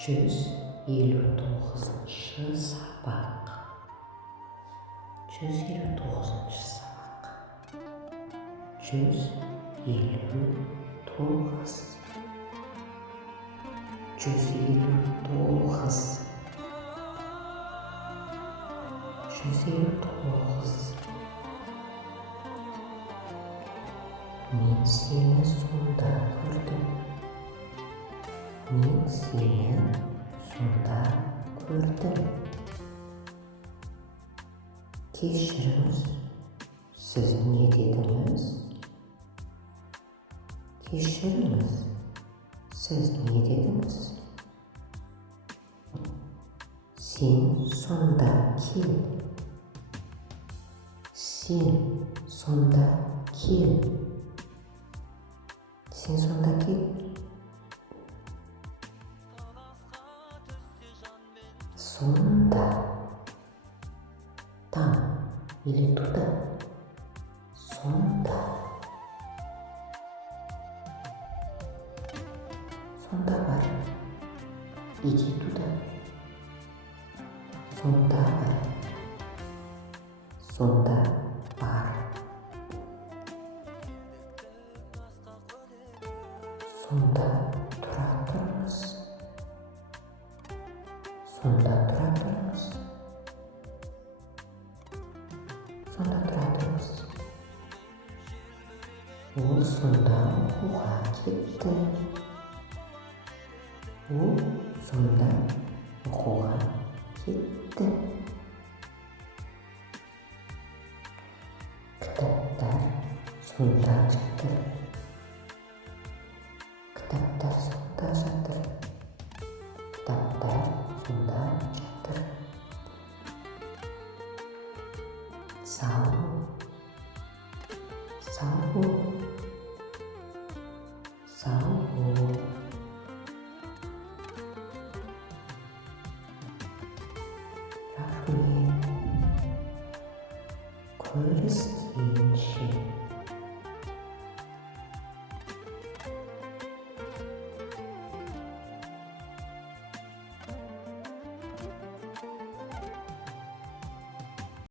159-шы сабақ. 159-шы сабақ. 159. 159. 159. Мен сені сонда көрдім. Мен сені сонда көрдім. Кешіріңіз, сіз не дедіңіз? Кешіріңіз, сіз не дедіңіз? Сен сонда кел. Сен сонда кел. Сен сонда кел. Сонда. Там или туда. Сонда. Сонда бар. Иди туда. Сонда бар. Сонда бар. Сонда тұра тұрыңыз. Сонда тұра тұрыңыз. Сонда тұра тұрыңыз. Ол сонда оқуға кетті. Ол сонда оқуға кетті. Кітаптар сонда жатыр. Кітаптар сонда жатыр. Кітаптар сонда жатыр. Сау бол. Сау бол. Сау бол. Рахмет. Көріскенше.